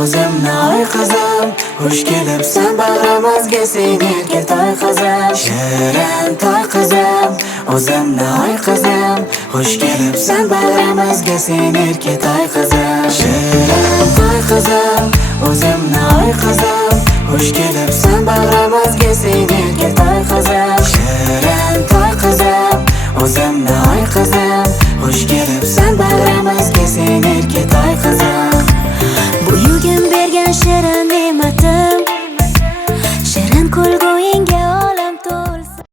o'zimni oy qizim. Xush kelibsan bag'rimizga sen erka toy qizim. Shirin toy qizim, o'zimni oy qizim. Xush kelibsan bag'rimizga sen erka toy qizim. Shirin toy qizim, o'zimni oy qizim. Xush kelibsan bag'rimizga sen erka toy qizim. Shirin toy qizim, o'zimni oy qizim. Xush kelibsan bag'rimizga sen erka toy qizim. Bu yugim bergan shirin ne'matim, shirin ko'lguingga olam to'lsin.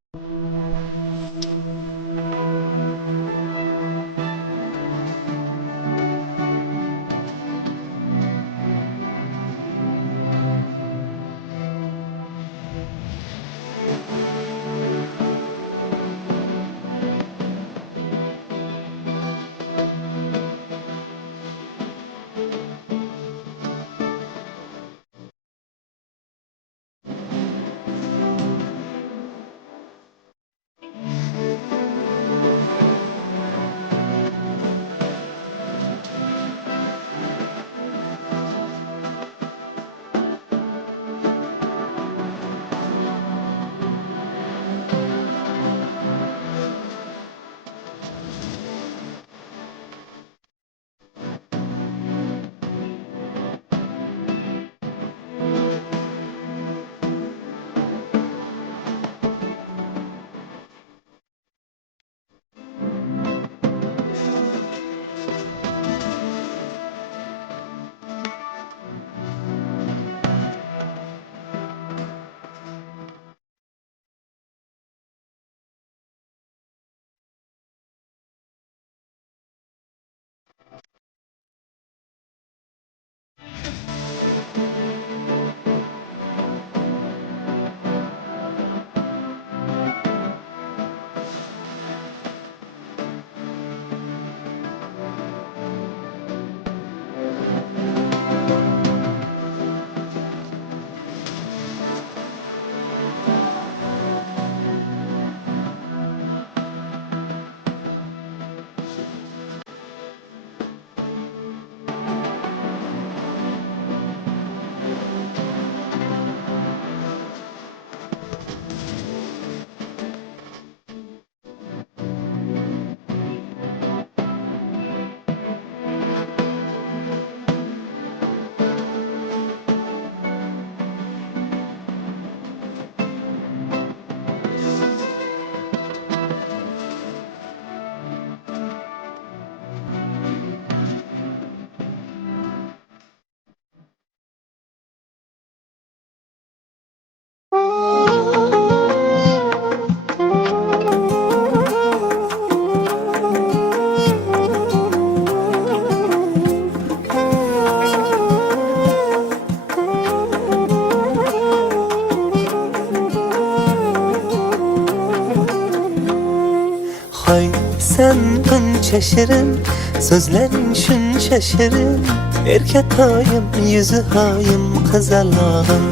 Sen uncha shirin, so'zlaring shuncha shirin. Erkatoyim, yuzi hoyim, qizalog'im.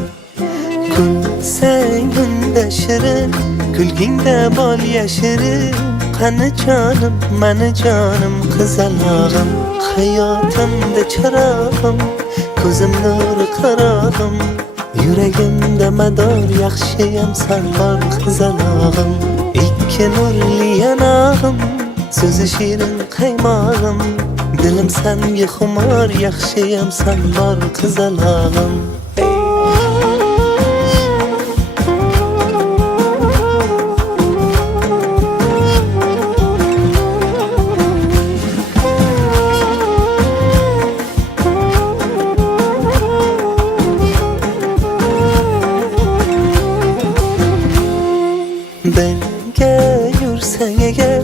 Kulsang unda shirin, kulgingda bol yashirin. Qani jonim, mani jonim, qizalog'im. Hayotimda chirog'im, ko'zim nuri qarog'im. Yuragimda mador, yaxshiyam san bor, qizalog'im. Ikki nurli yanog'im, so'zi shirin qaymog'im. Dilim sanga xumor, yaxshiyam san bor, qizalog'im. Birga yursang agar,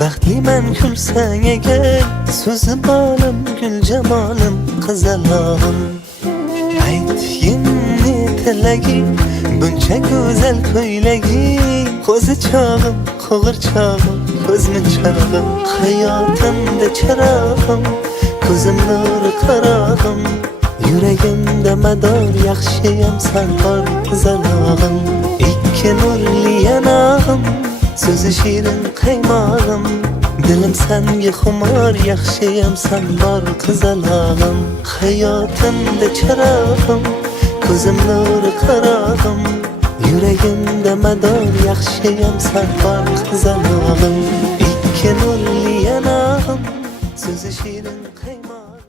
baxtliman kulsang agar. So'zi bolim, gul jamolim, qizalog'im. Aytginni tilaging, buncha go'zal ko'ylaging. Qo'zi chog'im, qo'g'irchog'im, ko'zmunchog'im. Hayotimda chirog'im, ko'zim nuri qarog'im. Yuragimda mador, yaxshiyam san bor, qizalog'im. Ikki nurli yanog'im, so'zi shirin qaymog'im. dilim senga xumor, yaxshiyam sen bor qizalog'im. Hayotimda chirog'im, ko'zim nuri qarog'im, yuragimda mador, yaxshiyam sen bor qizalog'im. Ikki nurli yanog'im, so'zi shirin